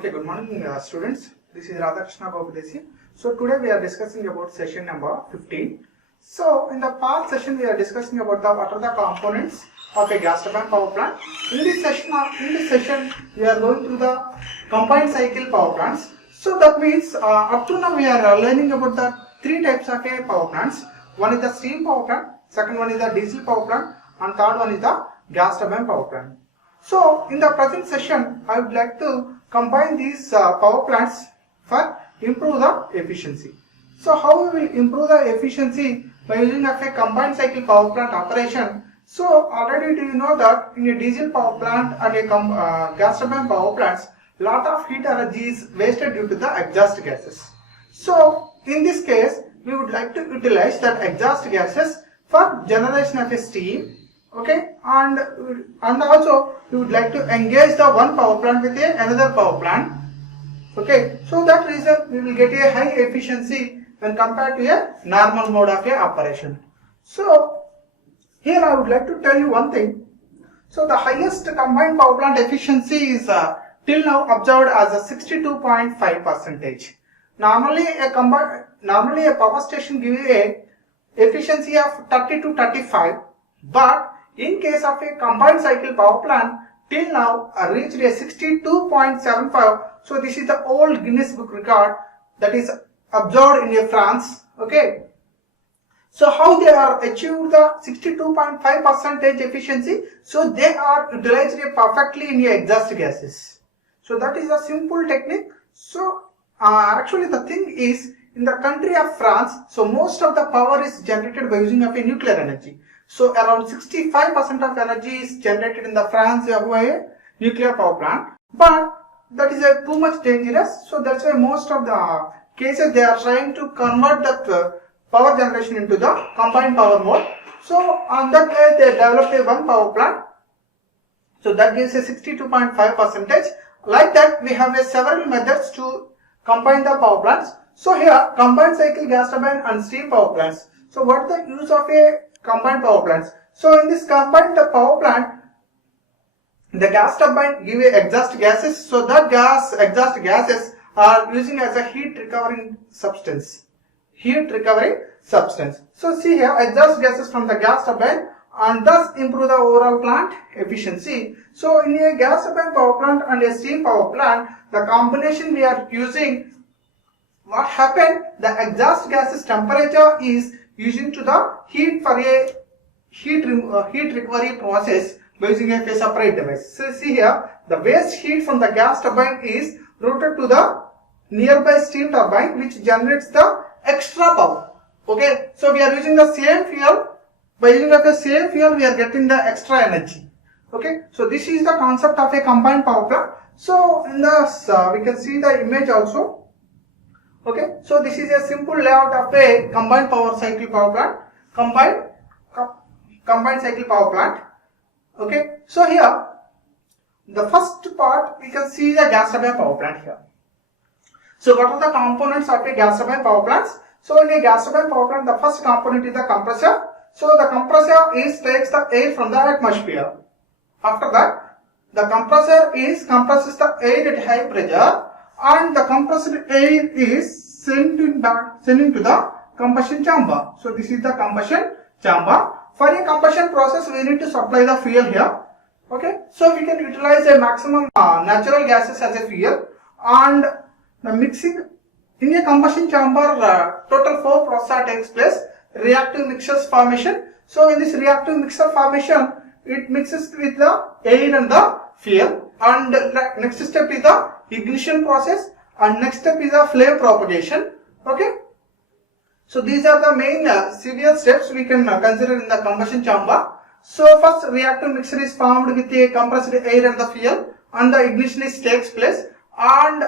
Okay, good morning students. This is Radhakrishna Gopudesi. So today we are discussing about session number 15. So in the past session we are discussing about what are the components of a gas turbine power plant. In this session we are going through the combined cycle power plants. So that means up to now we are learning about the three types of a power plants. One is the steam power plant, second one is the diesel power plant, and third one is the gas turbine power plant. So in the present session I would like to combine these power plants for improve the efficiency. So how we will improve the efficiency by using of a combined cycle power plant operation? So already do you know that in a diesel power plant and a gas turbine power plants, lot of heat energy is wasted due to the exhaust gases. So in this case we would like to utilize that exhaust gases for generation of a steam. Okay, and also we would like to engage the one power plant with another power plant. Okay, so that reason we will get a high efficiency when compared to a normal mode of a operation. So here I would like to tell you one thing. So the highest combined power plant efficiency is till now observed as a 62.5%. Normally a power station gives a efficiency of 30 to 35, but in case of a combined cycle power plant, till now reached a 62.75. So this is the old Guinness Book record that is observed in France. Okay. So how they are achieved the 62.5% efficiency? So they are utilized perfectly in the exhaust gases. So that is a simple technique. So actually the thing is, in the country of France, so most of the power is generated by using of a nuclear energy. So around 65% of energy is generated in the France by a nuclear power plant. But that is too much dangerous. So that's why most of the cases they are trying to convert that power generation into the combined power mode. So on that way they developed a one power plant. So that gives a 62.5%. Like that we have several methods to combine the power plants. So here combined cycle gas turbine and steam power plants. So what is the use of a combined power plants? So in this combined power plant, the gas turbine give exhaust gases. So that exhaust gases are using as a heat recovering substance. So see here, exhaust gases from the gas turbine and thus improve the overall plant efficiency. So in a gas turbine power plant and a steam power plant, the combination we are using, what happened? The exhaust gases temperature is using to the heat for a heat recovery process by using a separate device. So see here, the waste heat from the gas turbine is routed to the nearby steam turbine, which generates the extra power. Okay, so we are using the same fuel. By using the same fuel, we are getting the extra energy. Okay, so this is the concept of a combined power plant. So in this we can see the image also. Okay, so this is a simple layout of a combined cycle power plant, combined cycle power plant. Okay, so here the first part we can see the gas turbine power plant here. So what are the components of a gas turbine power plants? So in a gas turbine power plant, the first component is the compressor. So the compressor takes the air from the atmosphere. After that, the compressor compresses the air at high pressure, and the compressed air is sending to the combustion chamber. So this is the combustion chamber. For a combustion process, we need to supply the fuel here. Okay, so we can utilize a maximum natural gases as a fuel, and the mixing in a combustion chamber, total 4 processes takes place. Reactive mixtures formation. So in this reactive mixture formation, it mixes with the air and the fuel, and the next step is the ignition process, and next step is the flame propagation. Okay, so these are the main severe steps we can consider in the combustion chamber. So first reactive mixture is formed with a compressed air and the fuel, and the ignition takes place, and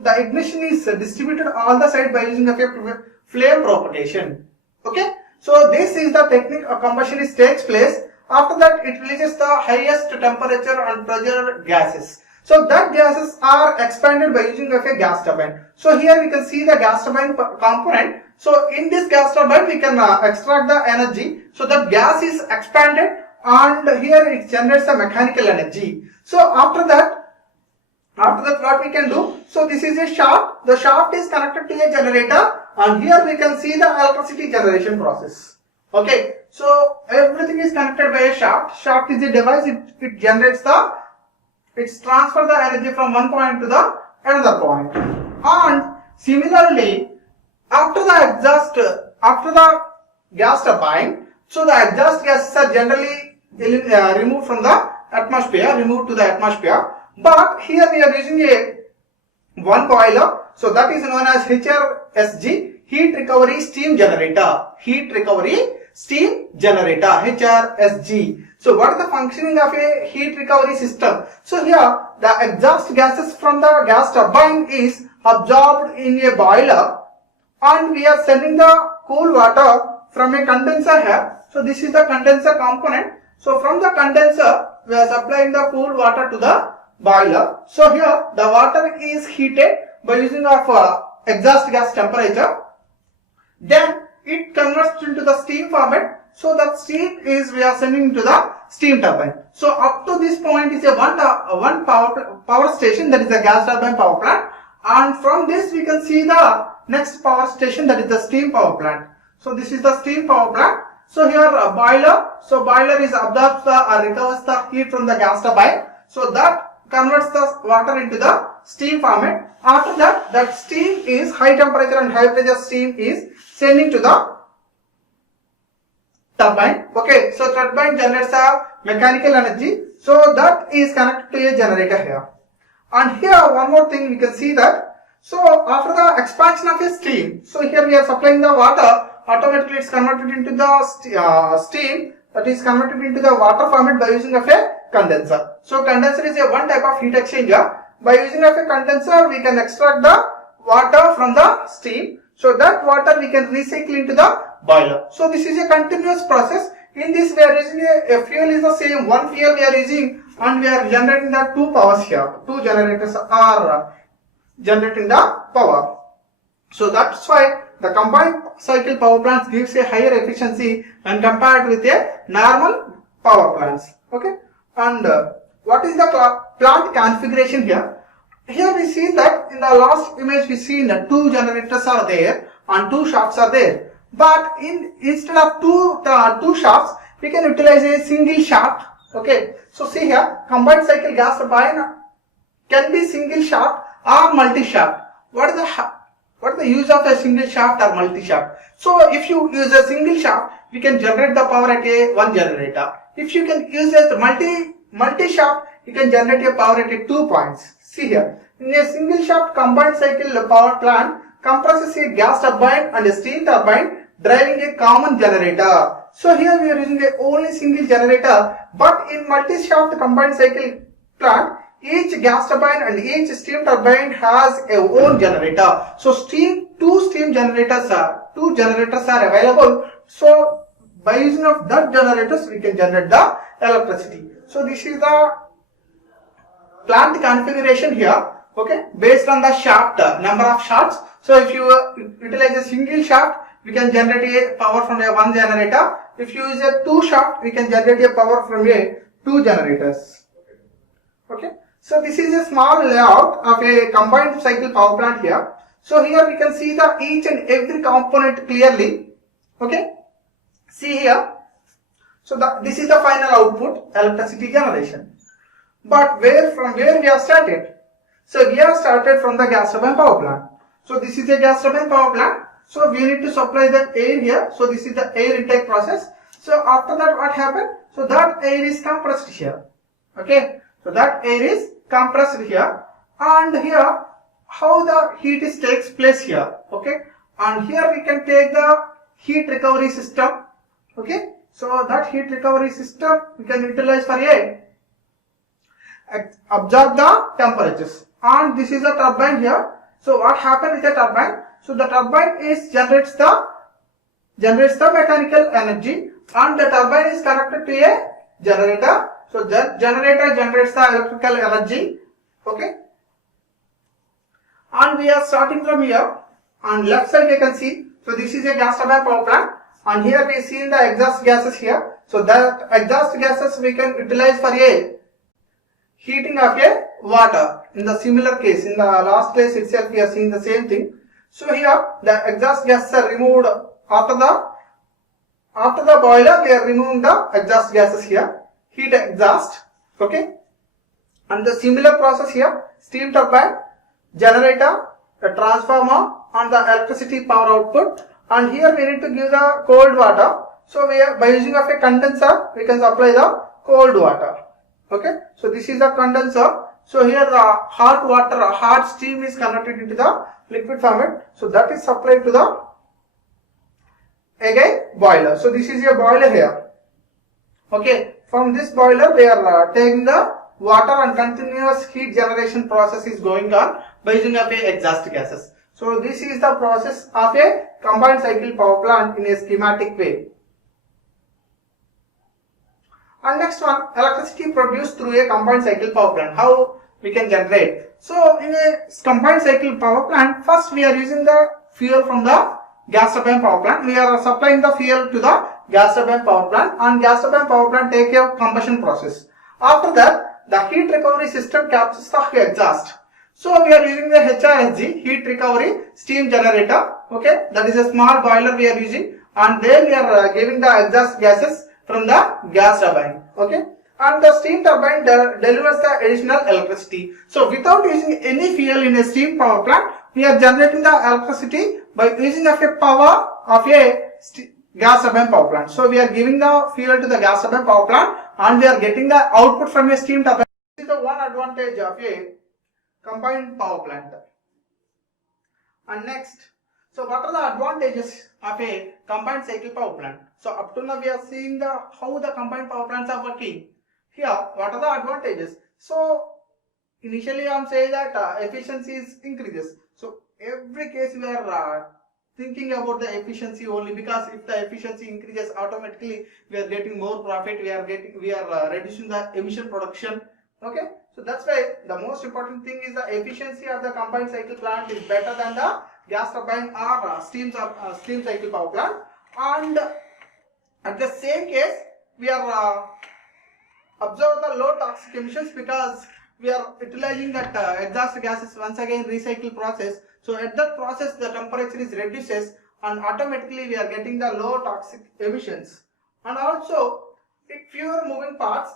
the ignition is distributed all the side by using a flame propagation. Okay, so this is the technique of combustion takes place. After that, it releases the highest temperature and pressure gases. So that gases are expanded by using of a gas turbine. So here we can see the gas turbine component. So in this gas turbine we can extract the energy. So that gas is expanded, and here it generates the mechanical energy. So after that, After that, what we can do? So this is a shaft. The shaft is connected to a generator, and here we can see the electricity generation process. Okay, so everything is connected by a shaft. Shaft is a device. It generates it transfers the energy from one point to the another point. And similarly, after the gas turbine, so the exhaust gases are generally removed from the atmosphere, removed to the atmosphere. But here we are using one boiler, so that is known as HRSG, heat recovery steam generator. Heat recovery steam generator, HRSG. So what is the functioning of a heat recovery system? So here the exhaust gases from the gas turbine is absorbed in a boiler, and we are sending the cool water from a condenser here. So this is the condenser component. So from the condenser we are supplying the cool water to the boiler. So here the water is heated by using of exhaust gas temperature. Then it converts into the steam format. So that steam is we are sending to the steam turbine. So up to this point is a one power station, that is a gas turbine power plant. And from this we can see the next power station, that is the steam power plant. So this is the steam power plant. So here a boiler. So boiler is absorbs recovers the heat from the gas turbine. So that converts the water into the steam format. After that, that steam is high temperature and high pressure steam is sending to the turbine. Okay, so turbine generates a mechanical energy. So that is connected to a generator here. And here one more thing we can see that. So after the expansion of a steam, so here we are supplying the water, automatically it's converted into the steam, that is converted into the water format by using of a condenser. So condenser is a one type of heat exchanger. By using of a condenser, we can extract the water from the steam. So that water we can recycle into the boiler. So this is a continuous process. In this we are using a fuel is the same, one fuel we are using, and we are generating the two powers here. Two generators are generating the power. So that's why the combined cycle power plants gives a higher efficiency when compared with a normal power plants. Okay, and what is the plant configuration here? Here we see that in the last image we see that two generators are there and two shafts are there. But instead of two shafts, we can utilize a single shaft. Okay, so see here, combined cycle gas turbine can be single shaft or multi shaft. What is the use of a single shaft or multi shaft? So if you use a single shaft, we can generate the power at a one generator. If you can use a multi shaft, you can generate a power at a 2 points. See here, in a single shaft combined cycle power plant compresses a gas turbine and a steam turbine driving a common generator. So here we are using a only single generator, but in multi shaft combined cycle plant, each gas turbine and each steam turbine has a own generator. So two generators are available. So by using of that generators, we can generate the electricity. So this is the plant configuration here. Okay, based on the shaft number of shafts. So if you utilize a single shaft, we can generate a power from a one generator. If you use a two shaft, we can generate a power from a two generators. Okay. So this is a small layout of a combined cycle power plant here. So here we can see the each and every component clearly. Okay. See here. So this is the final output, electricity generation. But from where we have started? So we have started from the gas turbine power plant. So this is a gas turbine power plant. So we need to supply the air here. So this is the air intake process. So after that, what happened? So that air is compressed here. Okay. So that air is compressed here, and here how the heat takes place here. Okay, and here we can take the heat recovery system. Okay, so that heat recovery system we can utilize for absorb the temperatures. And this is the turbine here. So what happens with the turbine? So the turbine generates the mechanical energy, and the turbine is connected to a generator. So that generator generates the electrical energy. Okay, and we are starting from here. On left side we can see. So this is a gas turbine power plant, and here we see the exhaust gases here. So that exhaust gases we can utilize for a heating of a water. in the similar case, in the last case itself we are seeing the same thing. So here the exhaust gases are removed after the boiler. We are removing the exhaust gases here, heat exhaust. Okay, and the similar process here, steam turbine, generator, a transformer, and the electricity power output. And here we need to give the cold water. So we are, by using of a condenser, we can supply the cold water. Okay, so this is the condenser. So here the hot water, hot steam is converted into the liquid format. So that is supplied to the again boiler. So this is a boiler here. Okay, from this boiler we are taking the water, and continuous heat generation process is going on by using of a exhaust gases. So this is the process of a combined cycle power plant in a schematic way. And next one, electricity produced through a combined cycle power plant. How we can generate? So in a combined cycle power plant, first we are using the fuel from the gas turbine power plant. We are supplying the fuel to the gas turbine power plant, and gas turbine power plant take a combustion process. After that, the heat recovery system captures the exhaust. So we are using the HRSG, heat recovery steam generator. Okay, that is a small boiler we are using, and there we are giving the exhaust gases from the gas turbine. Okay, and the steam turbine delivers the additional electricity. So without using any fuel in a steam power plant, we are generating the electricity by using of a power of a gas turbine power plant. So we are giving the fuel to the gas turbine power plant, and we are getting the output from a steam turbine. This is the one advantage of a combined power plant. And next, so what are the advantages of a combined cycle power plant? So up to now we are seeing how the combined power plants are working. Here, what are the advantages? So initially I am saying that efficiency is increases. So every case we are thinking about the efficiency only, because if the efficiency increases, automatically we are getting more profit. We are reducing the emission production. Okay, so that's why the most important thing is the efficiency of the combined cycle plant is better than the gas turbine or steam cycle power plant. And at the same case, we are observe the low toxic emissions, because we are utilizing that exhaust gases once again recycle process. So at that process the temperature is reduces, and automatically we are getting the low toxic emissions. And also it fewer moving parts,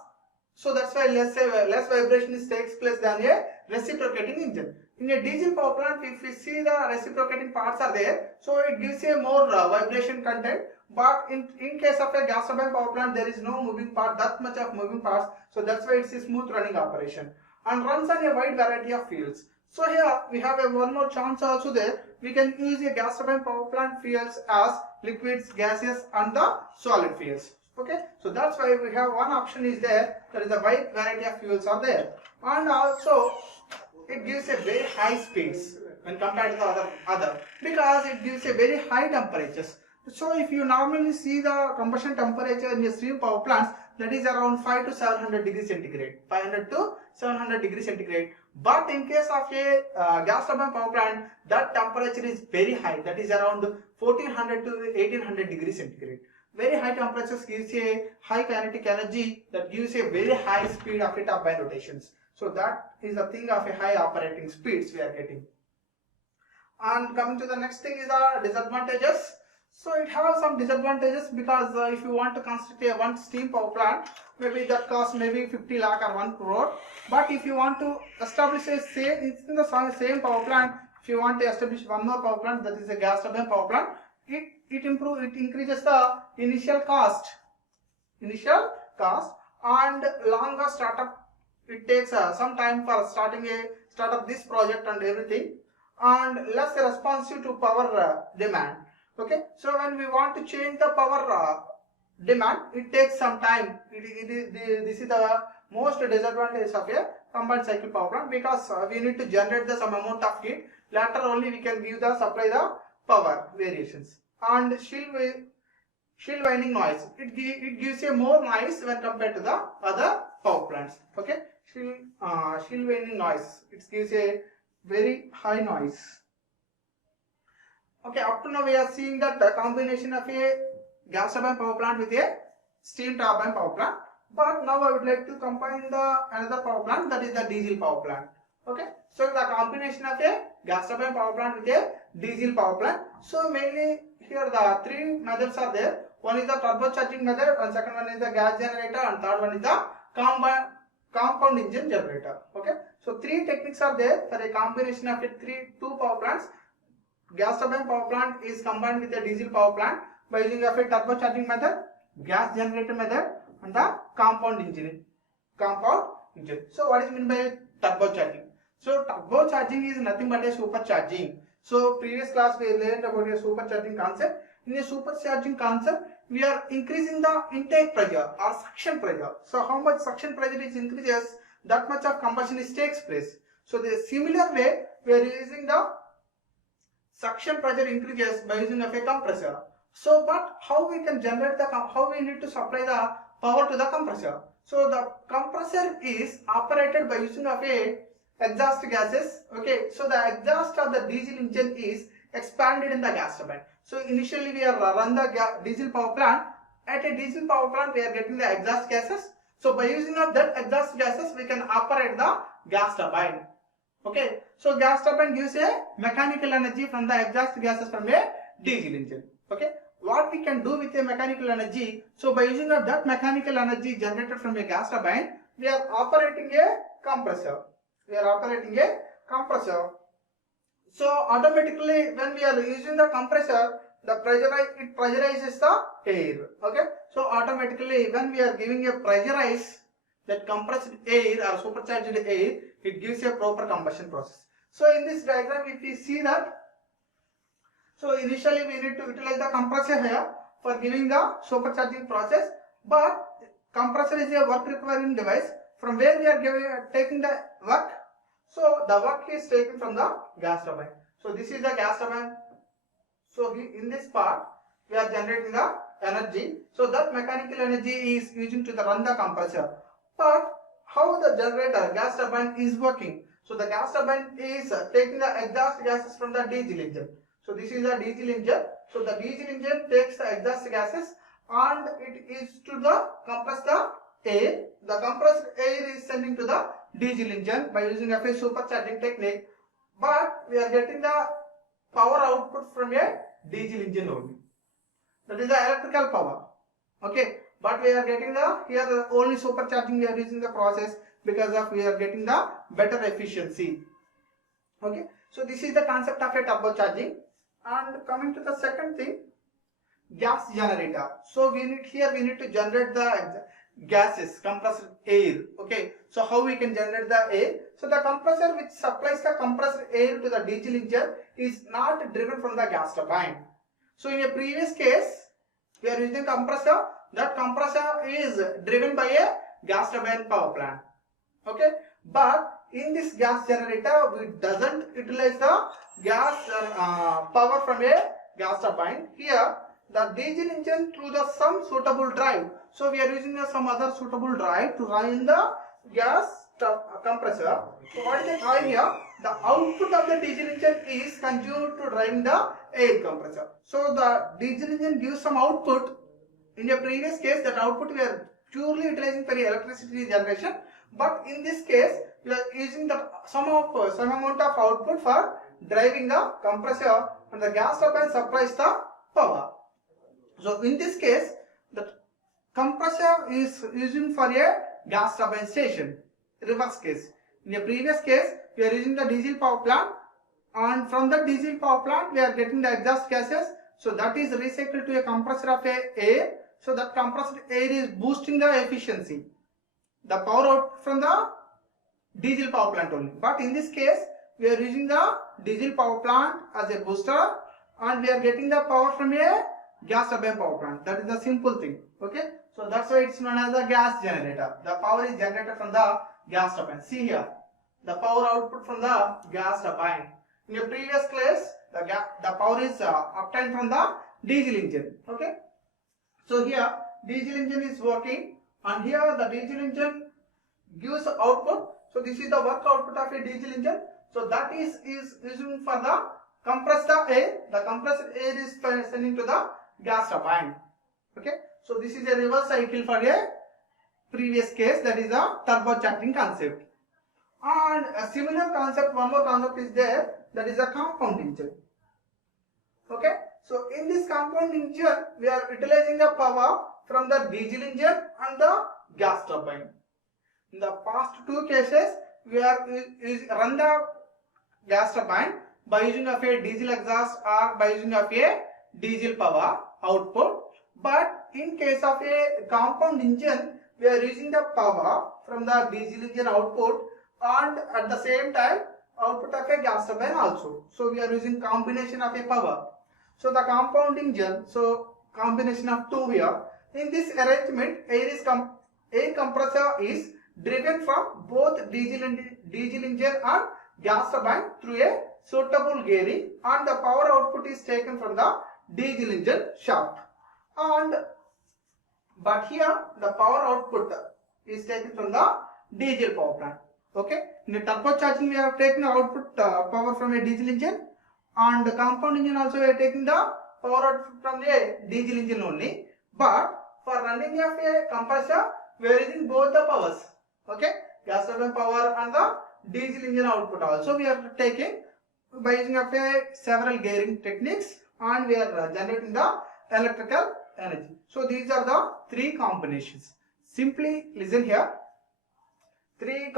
so that's why less vibration takes place than a reciprocating engine. In a diesel power plant, if we see the reciprocating parts are there, so it gives a more vibration content. But in case of a gas turbine power plant, there is no moving part, that much of moving parts. So that's why it's a smooth running operation and runs on a wide variety of fuels. So here we have one more chance also there. We can use a gas turbine power plant fuels as liquids, gases, and the solid fuels. Okay, so that's why we have one option is there. There is a wide variety of fuels are there, and also it gives a very high speeds when compared to the other, because it gives a very high temperatures. So if you normally see the combustion temperature in a steam power plants, that is around 5 to 700 degrees centigrade, 500 to 700 degrees centigrade. But in case of a gas turbine power plant, that temperature is very high, that is around 1400 to 1800 degrees centigrade. Very high temperatures gives a high kinetic energy, that gives a very high speed of a turbine rotations. So that is the thing of a high operating speeds we are getting. And coming to the next thing is the disadvantages. So it has some disadvantages, because if you want to construct a one steam power plant, maybe that costs maybe 50 lakh or 1 crore. But if you want to establish a same same power plant, if you want to establish one more power plant, that is a gas turbine power plant, it increases the initial cost and longer startup. It takes some time for start up this project and everything, and less responsive to power demand. Okay, so when we want to change the power demand, it takes some time. This is the most disadvantage of a combined cycle power plant, because we need to generate some amount of heat. Later only we can give the supply the power variations. And shield winding noise. It gives a more noise when compared to the other power plants. Okay, shield winding noise. It gives a very high noise. Okay, up to now we are seeing that the combination of a gas turbine power plant with a steam turbine power plant. But now I would like to combine the another power plant, that is the diesel power plant. Okay, so the combination of a gas turbine power plant with a diesel power plant. So mainly here the three methods are there. One is the turbocharging method, and second one is the gas generator, and third one is the compound engine generator. Okay, so three techniques are there for a combination of two power plants. Gas turbine power plant is combined with a diesel power plant by using of a turbocharging method, gas generator method, and the compound engine. So what is meant by turbocharging? So turbocharging is nothing but a supercharging. So previous class we learned about a supercharging concept. In a supercharging concept, we are increasing the intake pressure or suction pressure. So how much suction pressure is increases, that much of combustion takes place. So the similar way we are using the suction pressure increases by using of a compressor. So but how we can generate how we need to supply the power to the compressor? So the compressor is operated by using of a exhaust gases. Okay, so the exhaust of the diesel engine is expanded in the gas turbine. So initially we are run the diesel power plant. At a diesel power plant we are getting the exhaust gases. So by using of that exhaust gases we can operate the gas turbine. Okay, so gas turbine gives a mechanical energy from the exhaust gases from a diesel engine. Okay, what we can do with a mechanical energy? So by using of that mechanical energy generated from a gas turbine, we are operating a compressor. So automatically when we are using the compressor, it pressurizes the air. Okay, so automatically when we are giving a pressurized that compressed air or supercharged air, it gives a proper combustion process. So in this diagram, if we see that, so initially we need to utilize the compressor here for giving the supercharging process, but compressor is a work requiring device from where we are taking the work. So the work is taken from the gas turbine. So this is the gas turbine. So in this part we are generating the energy. So that mechanical energy is using to run the compressor. But how the generator gas turbine is working? So the gas turbine is taking the exhaust gases from the diesel engine. So this is the diesel engine. So the diesel engine takes the exhaust gases and it is to the compress the air. The compressed air is sending to the diesel engine by using a supercharging technique. But we are getting the power output from a diesel engine only. That is the electrical power. Okay. But we are getting the only supercharging we are using the process because of we are getting the better efficiency. Okay, so this is the concept of a turbocharging. And coming to the second thing, gas generator. So we need to generate the gases, compressed air. Okay, so how we can generate the air? So the compressor which supplies the compressed air to the diesel engine is not driven from the gas turbine. So in a previous case, we are using compressor. That compressor is driven by a gas turbine power plant. Okay, but in this gas generator we doesn't utilize the gas power from a gas turbine. Here the diesel engine through some suitable drive. So we are using some other suitable drive to run the gas compressor. So what is the drive here? The output of the diesel engine is consumed to drive the air compressor. So the diesel engine gives some output. In the previous case, that output we are purely utilizing for electricity generation, but in this case we are using some amount of output for driving the compressor, and the gas turbine supplies the power. So in this case, the compressor is using for a gas turbine station. Reverse case. In the previous case, we are using the diesel power plant, and from the diesel power plant we are getting the exhaust gases. So that is recycled to a compressor of air. So that compressed air is boosting the efficiency, the power out from the diesel power plant only. But in this case, we are using the diesel power plant as a booster, and we are getting the power from a gas turbine power plant. That is the simple thing. Okay, so that's why it's known as the gas generator. The power is generated from the gas turbine. See here, the power output from the gas turbine. In the previous class, the power is obtained from the diesel engine. Okay. So here diesel engine is working, and here the diesel engine gives output. So this is the work output of a diesel engine. So that is using for the compressed air. The compressed air is sending to the gas turbine. Okay. So this is a reverse cycle for a previous case, that is a turbocharging concept. And a similar concept, one more concept is there, that is a compound engine. Okay, so in this compound engine we are utilizing the power from the diesel engine and the gas turbine. In the past two cases we are run the gas turbine by using of a diesel exhaust or by using of a diesel power output, but in case of a compound engine we are using the power from the diesel engine output and at the same time output of a gas turbine also. So we are using combination of a power. So the compound engine, so combination of two here. In this arrangement, air compressor is driven from both diesel engine and gas turbine through a suitable gearing, and the power output is taken from the diesel engine shaft. But here the power output is taken from the diesel power plant. Okay, in the turbocharging we have taken output power from a diesel engine, and the compound engine also we are taking the power output from the diesel engine only. But for running of a compressor we are using both the powers. Okay, gas turbine power and the diesel engine output also we are taking by using of a several gearing techniques, and we are generating the electrical energy. So these are the three combinations. Simply listen here. Three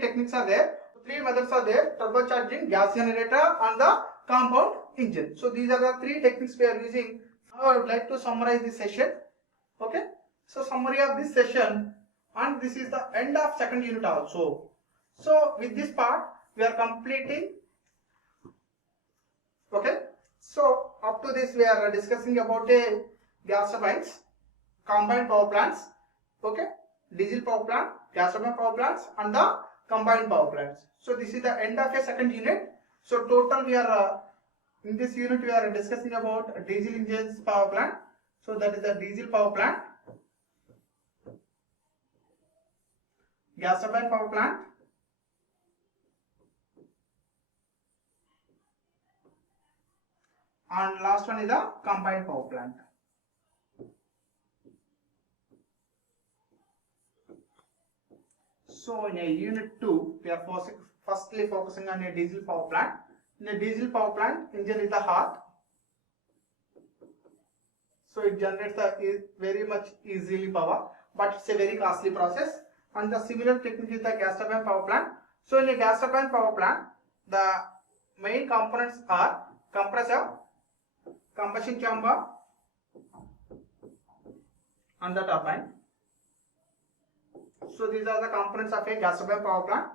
techniques are there. Three methods are there: turbocharging, gas generator, and the compound engine. So these are the three techniques we are using. Now I would like to summarize this session. Okay. So summary of this session, and this is the end of second unit also. So with this part we are completing. Okay. So up to this we are discussing about a gas turbines, combined power plants. Okay. Diesel power plant, gas turbine power plants, and the combined power plants. So this is the end of a second unit. So total we are in this unit we are discussing about diesel engines power plant. So that is the diesel power plant, gas turbine power plant, and last one is the combined power plant. So in a unit 2 we are firstly focusing on a diesel power plant. In a diesel power plant, engine is the heart. So it generates very much easily power, but it's a very costly process. And the similar technique is the gas turbine power plant. So in a gas turbine power plant, the main components are compressor, combustion chamber, and the turbine. So these are the components of a gas turbine power plant.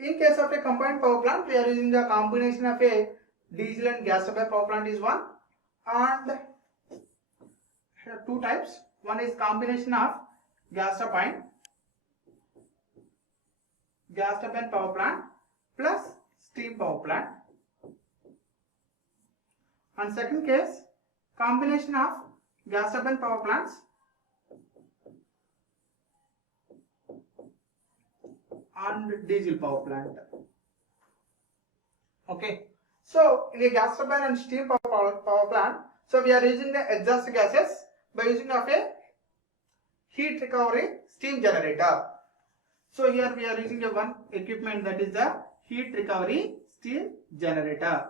In case of a combined power plant, we are using the combination of a diesel and gas turbine power plant is one, and here two types. One is combination of gas turbine power plant plus steam power plant, and second case combination of gas turbine power plants and diesel power plant. Okay, so in a gas turbine and steam power plant, so we are using the exhaust gases by using of a heat recovery steam generator. So here we are using a one equipment, that is the heat recovery steam generator,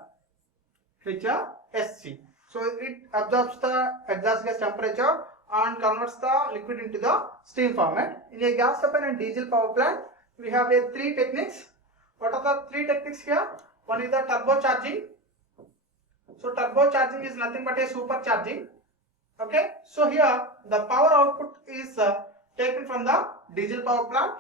HRSG. So it absorbs the exhaust gas temperature and converts the liquid into the steam format. In a gas turbine and diesel power plant, we have a three techniques. What are the three techniques here? One is the turbocharging. So turbocharging is nothing but a supercharging. Okay. So here the power output is taken from the diesel power plant.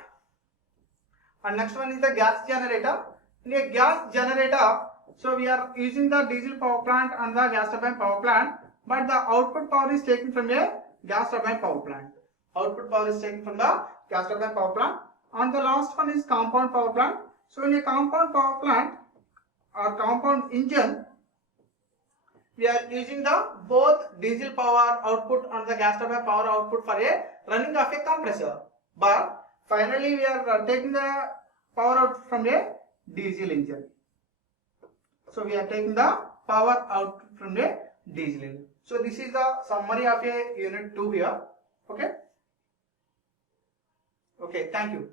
And next one is the gas generator. In a gas generator, so we are using the diesel power plant and the gas turbine power plant, but the output power is taken from a gas turbine power plant. Output power is taken from the gas turbine power plant. And the last one is compound power plant. So in a compound power plant or compound engine, we are using the both diesel power output and the gas turbine power output for a running of a compressor. But finally we are taking the power out from a diesel engine. So we are taking the power out from a diesel engine. So this is the summary of a unit 2 here. Okay. Okay, thank you.